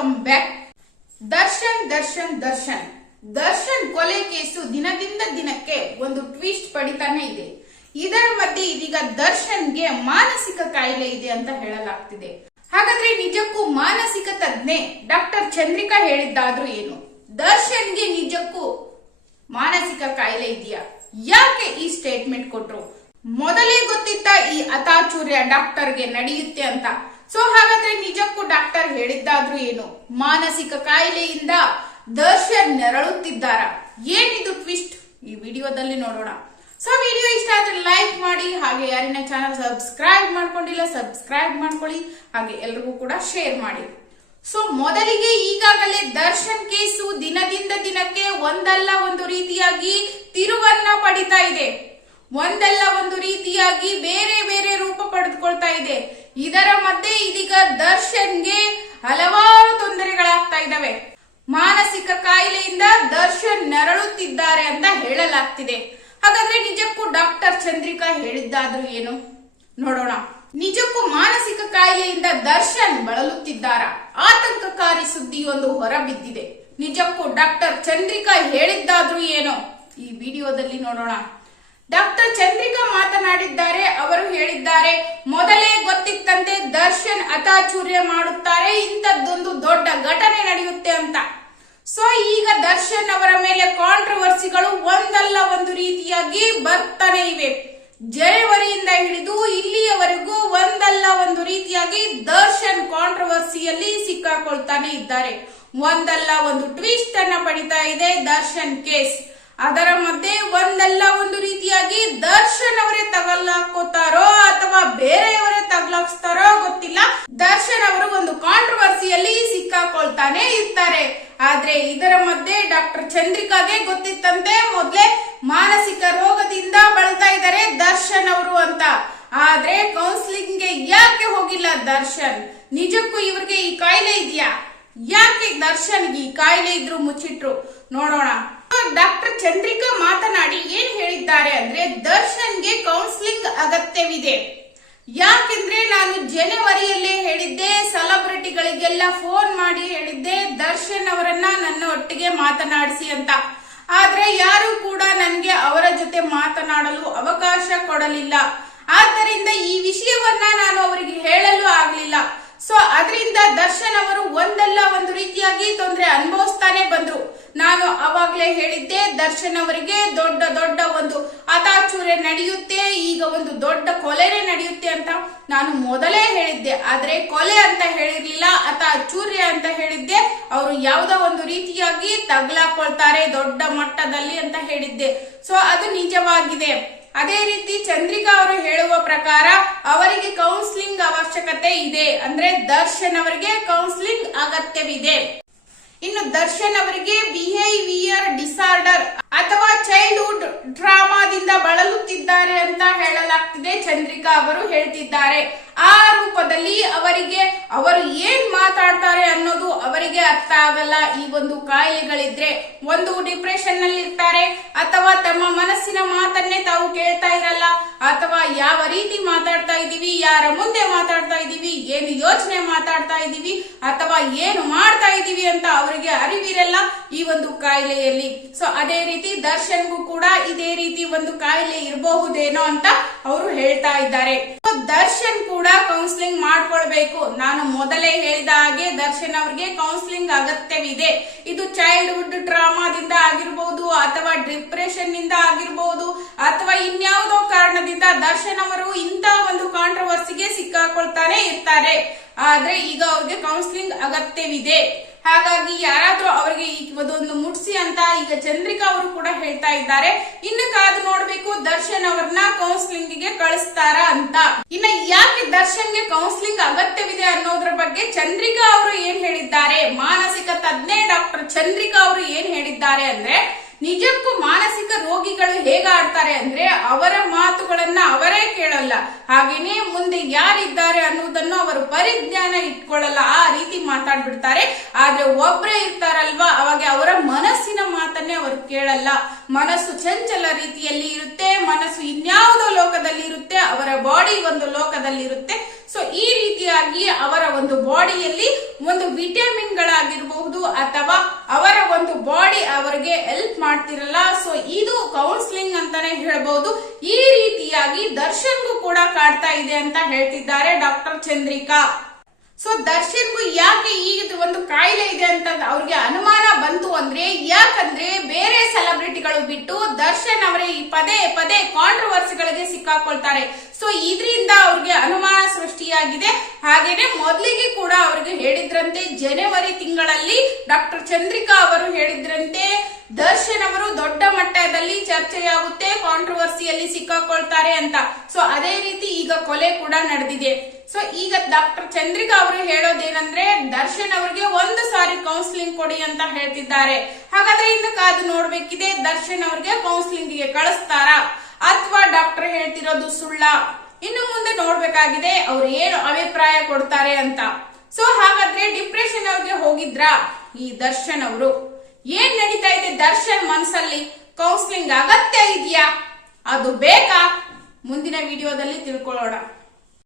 Welcome back Darshan Darshan Darshan. Darshan ಕೊಲೆ case ದಿನದಿಂದ ದಿನಕ್ಕೆ ಒಂದು ಟ್ವಿಸ್ಟ್ ಪಡಿತಾನೆ ಇದೆ. ಇದರ ಮಧ್ಯೆ ಇದೀಗ ದರ್ಶನ್ಗೆ ಮಾನಸಿಕ ಕಾಯಿಲೆ ಇದೆ ಅಂತ ಹೇಳಲಾಗ್ತಿದೆ. ಹಾಗಾದ್ರೆ ನಿಜಕ್ಕೂ ಮಾನಸಿಕ ತಜ್ಞೆ ಡಾಕ್ಟರ್ ಚಂದ್ರಿಕಾ ಹೇಳಿದ್ದಾದ್ರೂ ಏನು? ದರ್ಶನ್ಗೆ ನಿಜಕ್ಕೂ ಮಾನಸಿಕ ಕಾಯಿಲೆ ಇದೆಯಾ? ಯಾಕೆ ಈ ಸ್ಟೇಟ್ಮೆಂಟ್ ಕೊಟ್ರು? ಮೊದಲೇ ಗೊತ್ತಿತ್ತ ಈ ಅತಾಚುರ್ಯ ಡಾಕ್ಟರ್ಗೆ ನಡೆಯುತ್ತೆ ಅಂತ. ಸೊ ಹಾಗಾದ್ರೆ ನಿಜಕ್ಕೂ ಡಾಕ್ಟರ್ ಹೇಳಿದ್ದಾದ್ರೂ ಏನು? ಮಾನಸಿಕ ಕಾಯಿಲೆಯಿಂದ ದರ್ಶನ್ ನೆರಳುತ್ತಿದ್ದಾರ? ಏನಿದು ಟ್ವಿಸ್ಟ್? ಈ ವಿಡಿಯೋದಲ್ಲಿ ನೋಡೋಣ. ಸೊ ವಿಡಿಯೋ ಇಷ್ಟ ಆದ್ರೆ ಲೈಕ್ ಮಾಡಿ, ಹಾಗೆ ಯಾರಿನ ಚಾನಲ್ ಸಬ್ಸ್ಕ್ರೈಬ್ ಮಾಡ್ಕೊಂಡಿಲ್ಲ, ಸಬ್ಸ್ಕ್ರೈಬ್ ಮಾಡ್ಕೊಳ್ಳಿ, ಹಾಗೆ ಎಲ್ರಿಗೂ ಕೂಡ ಶೇರ್ ಮಾಡಿ. ಸೊ ಮೊದಲಿಗೆ ಈಗಾಗಲೇ ದರ್ಶನ್ ಕೇಸು ದಿನದಿಂದ ದಿನಕ್ಕೆ ಒಂದಲ್ಲ ಒಂದು ರೀತಿಯಾಗಿ ತಿರುವನ್ನ ಪಡಿತಾ ಇದೆ. ಒಂದಲ್ಲ ಒಂದು ರೀತಿಯಾಗಿ ಬೇರೆ ಬೇರೆ ರೂಪ ಪಡೆದುಕೊಳ್ತಾ ಇದೆ. ಇದರ ಮಧ್ಯೆ ಇದೀಗ ದರ್ಶನ್ಗೆ ಹಲವಾರು ತೊಂದರೆಗಳಾಗ್ತಾ ಇದ್ದಾವೆ. ಮಾನಸಿಕ ಕಾಯಿಲೆಯಿಂದ ದರ್ಶನ್ ನರಳುತ್ತಿದ್ದಾರೆ ಅಂತ ಹೇಳಲಾಗ್ತಿದೆ. ಹಾಗಾದ್ರೆ ನಿಜಕ್ಕೂ ಡಾಕ್ಟರ್ ಚಂದ್ರಿಕಾ ಹೇಳಿದ್ದಾದ್ರೂ ಏನು? ನೋಡೋಣ. ನಿಜಕ್ಕೂ ಮಾನಸಿಕ ಕಾಯಿಲೆಯಿಂದ ದರ್ಶನ್ ಬಳಲುತ್ತಿದ್ದಾರ? ಆತಂಕಕಾರಿ ಸುದ್ದಿ ಒಂದು ಹೊರಬಿದ್ದಿದೆ. ನಿಜಕ್ಕೂ ಡಾಕ್ಟರ್ ಚಂದ್ರಿಕಾ ಹೇಳಿದ್ದಾದ್ರೂ ಏನೋ? ಈ ವಿಡಿಯೋದಲ್ಲಿ ನೋಡೋಣ. ಡಾಕ್ಟರ್ ಚಂದ್ರಿಕಾ ಮಾತನಾಡಿದ್ದಾರೆ, ಅವರು ಹೇಳಿದ್ದಾರೆ, ಮೊದಲೇ ಗೊತ್ತಿತ್ತಂತೆ ದರ್ಶನ್ ಅತಾಚೂರ್ಯ ಮಾಡುತ್ತಾರೆ, ಇಂಥದ್ದೊಂದು ದೊಡ್ಡ ಘಟನೆ ನಡೆಯುತ್ತೆ ಅಂತ. ಸೊ ಈಗ ದರ್ಶನ್ ಅವರ ಮೇಲೆ ಕಾಂಟ್ರವರ್ಸಿಗಳು ಒಂದಲ್ಲ ಒಂದು ರೀತಿಯಾಗಿ ಬರ್ತಾನೆ ಇವೆ. ಜನವರಿಯಿಂದ ಹಿಡಿದು ಇಲ್ಲಿಯವರೆಗೂ ಒಂದಲ್ಲ ಒಂದು ರೀತಿಯಾಗಿ ದರ್ಶನ್ ಕಾಂಟ್ರವರ್ಸಿಯಲ್ಲಿ ಸಿಕ್ಕಾಕೊಳ್ತಾನೆ ಇದ್ದಾರೆ. ಒಂದಲ್ಲ ಒಂದು ಟ್ವಿಸ್ಟ್ ಅನ್ನ ಪಡಿತಾ ಇದೆ ದರ್ಶನ್ ಕೇಸ್ ಅದರ ಮಧ್ಯೆ ಒಂದಲ್ಲ ಒಂದು ರೀತಿಯಾಗಿ ದರ್ಶನ್ ಅವರೇ ತಗಲಾಕೋತಾರೋ ಅಥವಾ ಬೇರೆಯವರೇ ತಗಲಾಕ್ಸ್ತಾರೋ ಗೊತ್ತಿಲ್ಲ. ದರ್ಶನ್ ಅವರು ಒಂದು ಕಾಂಟ್ರವರ್ಸಿಯಲ್ಲಿ ಸಿಕ್ಕಾಕೊಳ್ತಾನೆ ಇರ್ತಾರೆ. ಆದ್ರೆ ಇದರ ಮಧ್ಯೆ ಡಾಕ್ಟರ್ ಚಂದ್ರಿಕಾಗೆ ಗೊತ್ತಿತ್ತಂತೆ, ಮೊದ್ಲೇ ಮಾನಸಿಕ ರೋಗದಿಂದ ಬಳಲ್ತಾ ಇದ್ದಾರೆ ದರ್ಶನ್ ಅವರು ಅಂತ. ಆದ್ರೆ ಕೌನ್ಸಿಲಿಂಗ್ಗೆ ಯಾಕೆ ಹೋಗಿಲ್ಲ ದರ್ಶನ್? ನಿಜಕ್ಕೂ ಇವ್ರಿಗೆ ಈ ಕಾಯಿಲೆ ಇದೆಯಾ? ಯಾಕೆ ದರ್ಶನ್ಗೆ ಈ ಕಾಯಿಲೆ ಇದ್ರು ಮುಚ್ಚಿಟ್ರು? ನೋಡೋಣ. ಡಾಕ್ಟರ್ ಚಂದ್ರಿಕಾ ಮಾತನಾಡಿ ಏನ್ ಹೇಳಿದ್ದಾರೆ ಅಂದ್ರೆ ದರ್ಶನ್ಗೆ ಕೌನ್ಸಿಲಿಂಗ್ ಅಗತ್ಯವಿದೆ. ಯಾಕೆಂದ್ರೆ ನಾನು ಜನವರಿಯಲ್ಲೇ ಹೇಳಿದ್ದೆ ಸೆಲೆಬ್ರಿಟಿಗಳಿಗೆಲ್ಲ ಫೋನ್ ಮಾಡಿ ಹೇಳಿದ್ದೆ, ದರ್ಶನ್ ಅವರನ್ನ ನನ್ನ ಒಟ್ಟಿಗೆ ಮಾತನಾಡಿಸಿ ಅಂತ. ಆದ್ರೆ ಯಾರು ಕೂಡ ನನಗೆ ಅವರ ಜೊತೆ ಮಾತನಾಡಲು ಅವಕಾಶ ಕೊಡಲಿಲ್ಲ. ಆದ್ದರಿಂದ ಈ ವಿಷಯವನ್ನ ನಾನು ಅವರಿಗೆ ಹೇಳಲು ಆಗಲಿಲ್ಲ ಸೊ ಅದರಿಂದ ದರ್ಶನ್ ಅವರು ಒಂದಲ್ಲ ಒಂದು ರೀತಿಯಾಗಿ ತೊಂದರೆ ಅನುಭವಿಸ್ತಾನೆ ಬಂದ್ರು ನಾನು ಅವಾಗ್ಲೇ ಹೇಳಿದ್ದೆ, ದರ್ಶನ್ ಅವರಿಗೆ ದೊಡ್ಡ ದೊಡ್ಡ ಒಂದು ಅತಾಚೂರೆ ನಡೆಯುತ್ತೆ, ಈಗ ಒಂದು ದೊಡ್ಡ ಕೊಲೆನೆ ನಡೆಯುತ್ತೆ ಅಂತ ನಾನು ಮೊದಲೇ ಹೇಳಿದ್ದೆ. ಆದ್ರೆ ಕೊಲೆ ಅಂತ ಹೇಳಿರ್ಲಿಲ್ಲ ಅತಾಚೂರ್ಯ ಅಂತ ಹೇಳಿದ್ದೆ. ಅವರು ಯಾವುದೋ ಒಂದು ರೀತಿಯಾಗಿ ತಗ್ಲಾಕೊಳ್ತಾರೆ ದೊಡ್ಡ ಮಟ್ಟದಲ್ಲಿ ಅಂತ ಹೇಳಿದ್ದೆ. ಸೊ ಅದು ನಿಜವಾಗಿದೆ. ಅದೇ ರೀತಿ ಚಂದ್ರಿಕಾ ಅವರು ಹೇಳುವ ಪ್ರಕಾರ ಅವರಿಗೆ ಕೌನ್ಸಿಲಿಂಗ್ ಅವಶ್ಯಕತೆ ಇದೆ. ಅಂದ್ರೆ ದರ್ಶನ್ ಅವರಿಗೆ ಕೌನ್ಸಿಲಿಂಗ್ ಅಗತ್ಯವಿದೆ. ಇನ್ನು ದರ್ಶನ್ ಅವರಿಗೆ ಬಿಹೇವಿಯರ್ ಡಿಸಾರ್ಡರ್ ಅಥವಾ ಚೈಲ್ಡ್ಹುಡ್ ಡ್ರಾಮಾದಿಂದ ಬಳಲುತ್ತಿದ್ದಾರೆ ಅಂತ ಹೇಳಲಾಗ್ತಿದೆ. ಚಂದ್ರಿಕಾ ಅವರು ಹೇಳ್ತಿದ್ದಾರೆ. ಆ ರೂಪದಲ್ಲಿ ಅವರಿಗೆ ಅವರು ಏನ್ ಮಾತಾಡ್ತಾರೆ ಅನ್ನೋದು ಅವರಿಗೆ ಅರ್ಥ ಆಗಲ್ಲ. ಈ ಒಂದು ಕಾಯಿಲೆಗಳಿದ್ರೆ ಒಂದು ಡಿಪ್ರೆಷನ್ನಲ್ಲಿ ಇರ್ತಾರೆ ಅಥವಾ ತಮ್ಮ ಮನಸ್ಸಿನ ಮಾತನ್ನೇ ತಾವು ಕೇಳ್ತಾ ಇರಲ್ಲ ಅಥವಾ ಯಾವ ರೀತಿ ಮಾತಾಡ್ತಾ ಇದೀವಿ ಯಾರ ಮುಂದೆ ಯೋಚನೆ ಮಾತಾಡ್ತಾ ಇದ್ದೀವಿ ಅಥವಾ ಏನು ಮಾಡ್ತಾ ಇದ್ದೀವಿ ಅಂತ ಅವರಿಗೆ ಅರಿವಿರಲ್ಲ ಈ ಒಂದು ಕಾಯಿಲೆಯಲ್ಲಿ. ಸೊ ಅದೇ ರೀತಿ ದರ್ಶನ್ಗೂ ಕೂಡ ಇದೇ ರೀತಿ ಒಂದು ಕಾಯಿಲೆ ಇರಬಹುದೇನೋ ಅಂತ ಅವರು ಹೇಳ್ತಾ ಇದ್ದಾರೆ. ದರ್ಶನ್ ಕೂಡ ಕೌನ್ಸಿಲಿಂಗ್ ಮಾಡ್ಕೊಳ್ಬೇಕು. ನಾನು ಮೊದಲೇ ಹೇಳಿದ ಹಾಗೆ ದರ್ಶನ್ ಅವರಿಗೆ ಕೌನ್ಸಿಲಿಂಗ್ ಅಗತ್ಯವಿದೆ. ಇದು ಚೈಲ್ಡ್ಹುಡ್ ಟ್ರಾಮಾದಿಂದ ಆಗಿರಬಹುದು ಅಥವಾ ಡಿಪ್ರೆಷನ್ನಿಂದ ಆಗಿರಬಹುದು ಅಥವಾ ದರ್ಶನ್ ಅವರು ಇಂತ ಒಂದು ಕಾಂಟ್ರವರ್ಸಿಗೆ ಸಿಕ್ಕಾಕೊಳ್ತಾನೆ ಇರ್ತಾರೆ. ಆದ್ರೆ ಈಗ ಅವ್ರಿಗೆ ಕೌನ್ಸಿಲಿಂಗ್ ಅಗತ್ಯವಿದೆ. ಹಾಗಾಗಿ ಯಾರಾದ್ರೂ ಅವರಿಗೆ ಒಂದು ಮುಟ್ಸಿ ಅಂತ ಈಗ ಚಂದ್ರಿಕಾ ಅವರು ಕೂಡ ಹೇಳ್ತಾ ಇದ್ದಾರೆ. ಇನ್ನು ಕಾದು ನೋಡ್ಬೇಕು ದರ್ಶನ್ ಅವ್ರನ್ನ ಕೌನ್ಸಿಲಿಂಗ್ಗೆ ಕಳಿಸ್ತಾರ ಅಂತ. ಇನ್ನ ಯಾಕೆ ದರ್ಶನ್ಗೆ ಕೌನ್ಸಿಲಿಂಗ್ ಅಗತ್ಯವಿದೆ ಅನ್ನೋದ್ರ ಬಗ್ಗೆ ಚಂದ್ರಿಕಾ ಅವರು ಏನ್ ಹೇಳಿದ್ದಾರೆ? ಮಾನಸಿಕ ತಜ್ಞೆ ಡಾಕ್ಟರ್ ಚಂದ್ರಿಕಾ ಅವರು ಏನ್ ಹೇಳಿದ್ದಾರೆ ಅಂದ್ರೆ, ನಿಜಕ್ಕೂ ಮಾನಸಿಕ ರೋಗಿಗಳು ಹೇಗಾಡ್ತಾರೆ ಅಂದ್ರೆ ಅವರ ಮಾತುಗಳನ್ನ ಕೇಳಲ್ಲ ಹಾಗೇನೆ ಮುಂದೆ ಯಾರಿದ್ದಾರೆ ಅನ್ನೋದನ್ನು ಅವರು ಪರಿಜ್ಞಾನ ಇಟ್ಕೊಳ್ಳಲ್ಲ. ಆ ರೀತಿ ಮಾತಾಡ್ಬಿಡ್ತಾರೆ. ಬಿಡ್ತಾರೆ ಆದ್ರೆ ಒಬ್ರೇ ಇರ್ತಾರಲ್ವಾ? ಅವಾಗ ಅವರ ಮನಸ್ಸಿನ ಮಾತನ್ನೇ ಅವರು ಕೇಳಲ್ಲ. ಮನಸ್ಸು ಚಂಚಲ ರೀತಿಯಲ್ಲಿ ಇರುತ್ತೆ. ಮನಸ್ಸು ಇನ್ಯಾವುದೋ ಲೋಕದಲ್ಲಿ ಇರುತ್ತೆ ಅವರ ಬಾಡಿ ಒಂದು ಲೋಕದಲ್ಲಿ ಇರುತ್ತೆ ಸೊ ಈ ರೀತಿಯಾಗಿ ಅವರ ಒಂದು ಬಾಡಿಯಲ್ಲಿ ಒಂದು ವಿಟಮಿನ್ಗಳಾಗಿರಬಹುದು ಅಥವಾ ಅವರ ಒಂದು ಬಾಡಿ ಅವರಿಗೆ ಹೆಲ್ಪ್ ಮಾಡ್ತಿರಲ್ಲ. ಸೊ ಇದು ಕೌನ್ಸಿಲಿಂಗ್ ಅಂತಾನೆ ಹೇಳ್ಬಹುದು. ಈ ರೀತಿಯಾಗಿ ದರ್ಶನ್ಗೂ ಕೂಡ ಕಾಡ್ತಾ ಇದೆ ಅಂತ ಹೇಳ್ತಿದ್ದಾರೆ ಡಾಕ್ಟರ್ ಚಂದ್ರಿಕಾ. ಸೊ ದರ್ಶನ್ಗೂ ಯಾಕೆ ಈ ಒಂದು ಕಾಯಿಲೆ ಇದೆ ಅಂತ ಅವ್ರಿಗೆ ಅನುಮಾನ ಬಂತು ಅಂದ್ರೆ, ಯಾಕಂದ್ರೆ ಬೇರೆ ಸೆಲೆಬ್ರಿಟಿಗಳು ಬಿಟ್ಟು ದರ್ಶನ್ ಅವರೇ ಈ ಪದೇ ಪದೇ ಕಾಂಟ್ರವರ್ಸಿಗಳಿಗೆ ಸಿಕ್ಕಾಕೊಳ್ತಾರೆ. ಸೊ ಇದರಿಂದ ಅವ್ರಿಗೆ ಅನುಮಾನ ಸೃಷ್ಟಿಯಾಗಿದೆ. ಹಾಗೇನೆ ಮೊದಲಿಗೆ ಕೂಡ ಅವ್ರಿಗೆ ಹೇಳಿದ್ರಂತೆ, ಜನವರಿ ತಿಂಗಳಲ್ಲಿ ಡಾಕ್ಟರ್ ಚಂದ್ರಿಕಾ ಅವರು ಹೇಳಿದ್ರಂತೆ ದರ್ಶನ್ ಅವರು ದೊಡ್ಡ ಮಟ್ಟದಲ್ಲಿ ಚರ್ಚೆಯಾಗುತ್ತೆ ಕಾಂಟ್ರವರ್ಸಿಯಲ್ಲಿ ಸಿಕ್ಕಾಕೊಳ್ತಾರೆ ಅಂತ. ಸೊ ಅದೇ ರೀತಿ ಈಗ ಕೊಲೆ ಕೂಡ ನಡೆದಿದೆ. ಸೊ ಈಗ ಡಾಕ್ಟರ್ ಚಂದ್ರಿಕಾ ಅವರು ಹೇಳೋದೇನಂದ್ರೆ, ದರ್ಶನ್ ಅವರಿಗೆ ಒಂದು ಸಾರಿ ಕೌನ್ಸಿಲಿಂಗ್ ಕೊಡಿ ಅಂತ ಹೇಳ್ತಿದ್ದಾರೆ. ಹಾಗಾದ್ರೆ ಇನ್ನು ಕಾದು ನೋಡ್ಬೇಕಿದೆ, ದರ್ಶನ್ ಅವರಿಗೆ ಕೌನ್ಸಿಲಿಂಗ್ಗೆ ಕಳಿಸ್ತಾರಾ ಅಥವಾ ಡಾಕ್ಟರ್ ಹೇಳ್ತಿರೋದು ಸುಳ್ಳ? ಇನ್ನು ಮುಂದೆ ನೋಡ್ಬೇಕಾಗಿದೆ, ಅವ್ರು ಏನು ಅಭಿಪ್ರಾಯ ಕೊಡ್ತಾರೆ ಅಂತ. ಸೊ ಹಾಗಾದ್ರೆ ಡಿಪ್ರೆಷನ್ ಅವ್ರಿಗೆ ಹೋಗಿದ್ರಾ ಈ ದರ್ಶನ್ ಅವರು? ಏನ್ ನಡೀತಾ ಇದೆ ದರ್ಶನ್ ಮನಸ್ಸಲ್ಲಿ ಕೌನ್ಸಿಲಿಂಗ್ ಅಗತ್ಯ ಇದೆಯಾ? ಅದು ಬೇಕಾ? ಮುಂದಿನ ವಿಡಿಯೋದಲ್ಲಿ ತಿಳ್ಕೊಳ್ಳೋಣ.